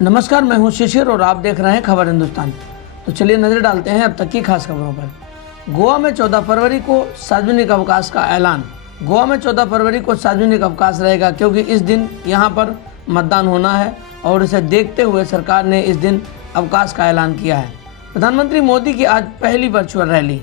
नमस्कार, मैं हूं शिशिर और आप देख रहे हैं खबर हिंदुस्तान। तो चलिए नजर डालते हैं अब तक की खास खबरों पर। गोवा में 14 फरवरी को सार्वजनिक अवकाश का ऐलान। गोवा में 14 फरवरी को सार्वजनिक अवकाश रहेगा क्योंकि इस दिन यहां पर मतदान होना है और इसे देखते हुए सरकार ने इस दिन अवकाश का ऐलान किया है। प्रधानमंत्री मोदी की आज पहली वर्चुअल रैली।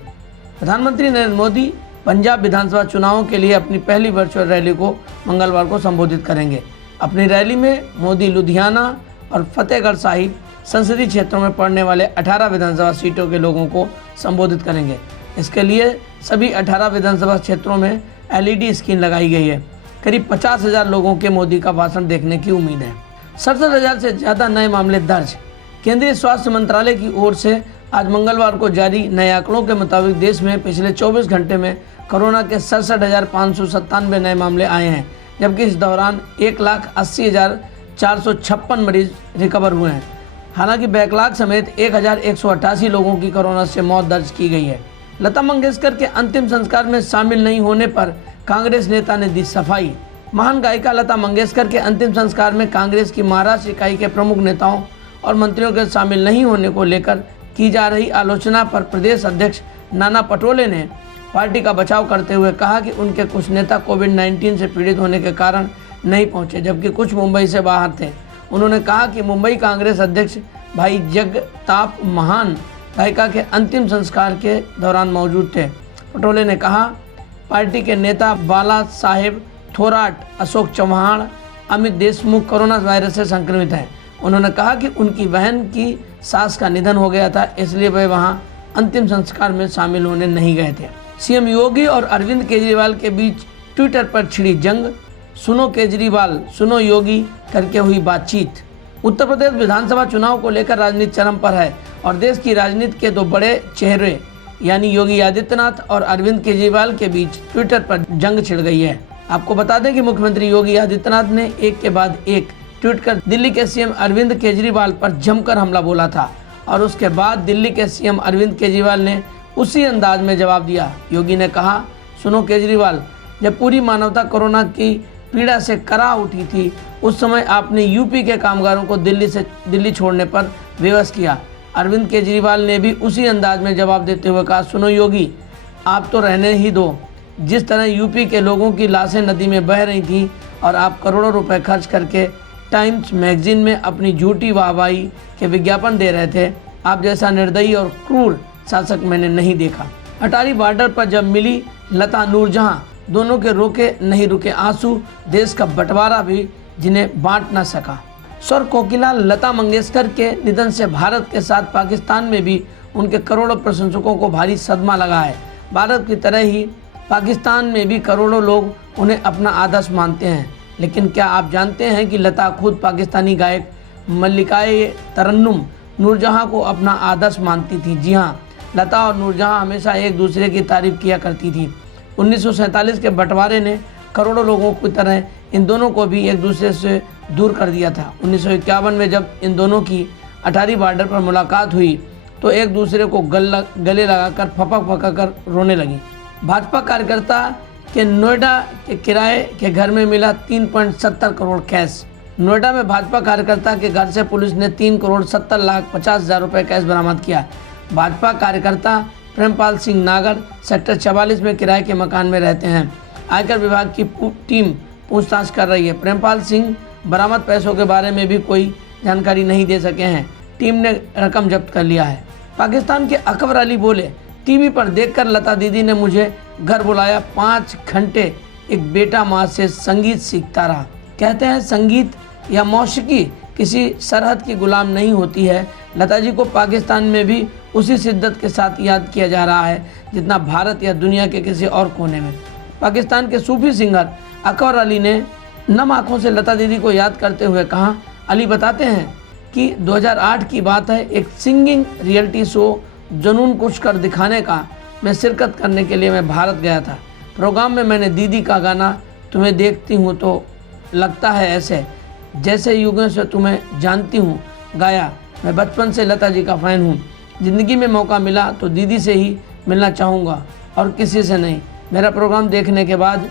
प्रधानमंत्री नरेंद्र मोदी पंजाब विधानसभा चुनावों के लिए अपनी पहली वर्चुअल रैली को मंगलवार को संबोधित करेंगे। अपनी रैली में मोदी लुधियाना और फतेहगढ़ साहिब संसदीय क्षेत्रों में पड़ने वाले 18 विधानसभा सीटों के लोगों को संबोधित करेंगे। इसके लिए सभी 18 विधानसभा क्षेत्रों में LED स्क्रीन लगाई गई है। करीब 50,000 लोगों के मोदी का भाषण देखने की उम्मीद है। 67,000 से ज़्यादा नए मामले दर्ज। केंद्रीय स्वास्थ्य मंत्रालय की ओर से आज मंगलवार को जारी नए आंकड़ों के मुताबिक देश में पिछले 24 घंटे में कोरोना के 67,597 नए मामले आए हैं, जबकि इस दौरान 1,80,456 मरीज रिकवर हुए हैं। हालांकि बैकलॉग समेत 1,188 लोगों की कोरोना से मौत दर्ज की गई है। लता मंगेशकर के अंतिम संस्कार में शामिल नहीं होने पर कांग्रेस नेता ने दी सफाई। महान गायिका लता मंगेशकर के अंतिम संस्कार में कांग्रेस की महाराष्ट्र इकाई के प्रमुख नेताओं और मंत्रियों के शामिल नहीं होने को लेकर की जा रही आलोचना पर प्रदेश अध्यक्ष नाना पटोले ने पार्टी का बचाव करते हुए कहा कि उनके कुछ नेता कोविड-19 से पीड़ित होने के कारण नहीं पहुंचे, जबकि कुछ मुंबई से बाहर थे। उन्होंने कहा कि मुंबई कांग्रेस अध्यक्ष भाई जगताप महान गायिका के अंतिम संस्कार के दौरान मौजूद थे। पटोले ने कहा, पार्टी के नेता बाला साहेब थोराट, अशोक चौहान, अमित देशमुख कोरोना वायरस से संक्रमित हैं। उन्होंने कहा कि उनकी बहन की सास का निधन हो गया था, इसलिए वे वहां अंतिम संस्कार में शामिल होने नहीं गए थे। सीएम योगी और अरविंद केजरीवाल के बीच ट्विटर पर छिड़ी जंग। सुनो केजरीवाल, सुनो योगी करके हुई बातचीत। उत्तर प्रदेश विधानसभा चुनाव को लेकर राजनीति चरम पर है और देश की राजनीति के दो बड़े चेहरे यानी योगी आदित्यनाथ और अरविंद केजरीवाल के बीच ट्विटर पर जंग छिड़ गई है। आपको बता दें कि मुख्यमंत्री योगी आदित्यनाथ ने एक के बाद एक ट्वीट कर दिल्ली के सीएम अरविंद केजरीवाल पर जमकर हमला बोला था और उसके बाद दिल्ली के सीएम अरविंद केजरीवाल ने उसी अंदाज में जवाब दिया। योगी ने कहा, सुनो केजरीवाल, जब पूरी मानवता कोरोना की पीड़ा से करा उठी थी उस समय आपने यूपी के कामगारों को दिल्ली छोड़ने पर विवश किया। अरविंद केजरीवाल ने भी उसी अंदाज में जवाब देते हुए कहा, सुनो योगी, आप तो रहने ही दो। जिस तरह यूपी के लोगों की लाशें नदी में बह रही थी और आप करोड़ों रुपए खर्च करके टाइम्स मैगजीन में अपनी झूठी वाहवाही के विज्ञापन दे रहे थे, आप जैसा निर्दयी और क्रूर शासक मैंने नहीं देखा। अटारी बॉर्डर पर जब मिली लता नूरजहां, दोनों के रोके नहीं रुके आंसू, देश का बंटवारा भी जिन्हें बांट न सका। स्वर कोकिला लता मंगेशकर के निधन से भारत के साथ पाकिस्तान में भी उनके करोड़ों प्रशंसकों को भारी सदमा लगा है। भारत की तरह ही पाकिस्तान में भी करोड़ों लोग उन्हें अपना आदर्श मानते हैं। लेकिन क्या आप जानते हैं कि लता खुद पाकिस्तानी गायक मल्लिकाए तरन्नुम नूरजहां को अपना आदर्श मानती थी। जी हाँ, लता और नूरजहां हमेशा एक दूसरे की तारीफ किया करती थी। 1947 के बंटवारे ने करोड़ों लोगों की तरह इन दोनों को भी एक दूसरे से दूर कर दिया था। 1951 में जब इन दोनों की अटारी बॉर्डर पर मुलाकात हुई तो एक दूसरे को गले लगाकर फपक कर रोने लगी। भाजपा कार्यकर्ता के नोएडा के किराए के घर में मिला 3.70 करोड़ कैश। नोएडा में भाजपा कार्यकर्ता के घर से पुलिस ने 3,70,50,000 रुपये कैश बरामद किया। भाजपा कार्यकर्ता प्रेमपाल सिंह नागर सेक्टर 44 में किराए के मकान में रहते हैं। आयकर विभाग की टीम पूछताछ कर रही है। प्रेमपाल सिंह बरामद पैसों के बारे में भी कोई जानकारी नहीं दे सके हैं। टीम ने रकम जब्त कर लिया है। पाकिस्तान के अकबर अली बोले, टीवी पर देखकर लता दीदी ने मुझे घर बुलाया, 5 घंटे एक बेटा माँ से संगीत सीखता रहा। कहते हैं संगीत या मौसीकी किसी सरहद की गुलाम नहीं होती है। लता जी को पाकिस्तान में भी उसी शिद्दत के साथ याद किया जा रहा है जितना भारत या दुनिया के किसी और कोने में। पाकिस्तान के सूफी सिंगर अकबर अली ने नम आंखों से लता दीदी को याद करते हुए कहा, अली बताते हैं कि 2008 की बात है, एक सिंगिंग रियलिटी शो जुनून कुछ कर दिखाने का मैं शिरकत करने के लिए मैं भारत गया था। प्रोग्राम में मैंने दीदी का गाना तुम्हें देखती हूँ तो लगता है ऐसे जैसे युगों से तुम्हें जानती हूँ गाया। मैं बचपन से लता जी का फ़ैन हूँ। ज़िंदगी में मौका मिला तो दीदी से ही मिलना चाहूँगा और किसी से नहीं। मेरा प्रोग्राम देखने के बाद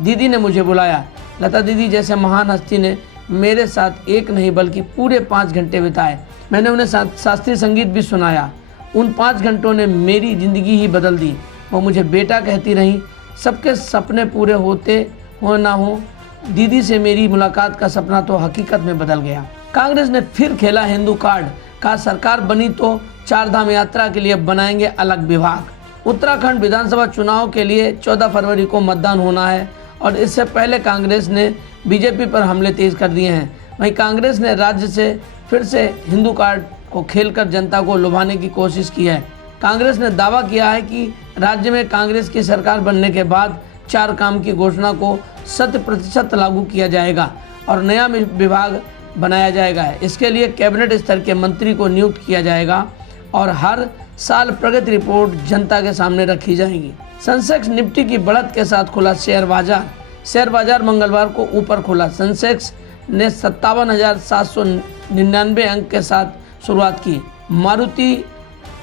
दीदी ने मुझे बुलाया। लता दीदी जैसे महान हस्ती ने मेरे साथ एक नहीं बल्कि पूरे 5 घंटे बिताए। मैंने उन्हें शास्त्रीय संगीत भी सुनाया। उन 5 घंटों ने मेरी ज़िंदगी ही बदल दी। वो मुझे बेटा कहती रहीं। सबके सपने पूरे होते हो ना हो, दीदी से मेरी मुलाकात का सपना तो हकीकत में बदल गया। कांग्रेस ने फिर खेला हिंदू कार्ड। कहा सरकार बनी तो 4 धाम यात्रा के लिए बनाएंगे अलग विभाग। उत्तराखंड विधानसभा चुनाव के लिए 14 फरवरी को मतदान होना है और इससे पहले कांग्रेस ने बीजेपी पर हमले तेज कर दिए हैं। वहीं कांग्रेस ने राज्य से फिर से हिंदू कार्ड को खेलकर जनता को लुभाने की कोशिश की है। कांग्रेस ने दावा किया है कि राज्य में कांग्रेस की सरकार बनने के बाद 4 काम की घोषणा को 100% लागू किया जाएगा और नया विभाग बनाया जाएगा। इसके लिए कैबिनेट स्तर के मंत्री को नियुक्त किया जाएगा और हर साल प्रगति रिपोर्ट जनता के सामने रखी जाएगी। सेंसेक्स निफ्टी की बढ़त के साथ खुला शेयर बाजार मंगलवार को ऊपर खुला। सेंसेक्स ने 57,799 अंक के साथ शुरुआत की। मारुति,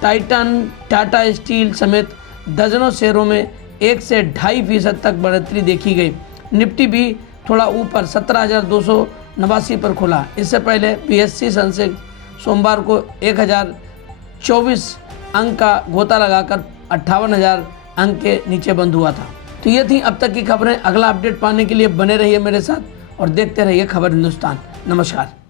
टाइटन, टाटा स्टील समेत दर्जनों शेयरों में 1 से 2.5% तक बढ़ोतरी देखी गई। निफ्टी भी थोड़ा ऊपर 17,289 पर खुला। इससे पहले BSE सेंसेक्स सोमवार को 1,024 अंक का गोता लगाकर 58,000 अंक के नीचे बंद हुआ था। तो ये थी अब तक की खबरें। अगला अपडेट पाने के लिए बने रहिए मेरे साथ और देखते रहिए खबर हिंदुस्तान। नमस्कार।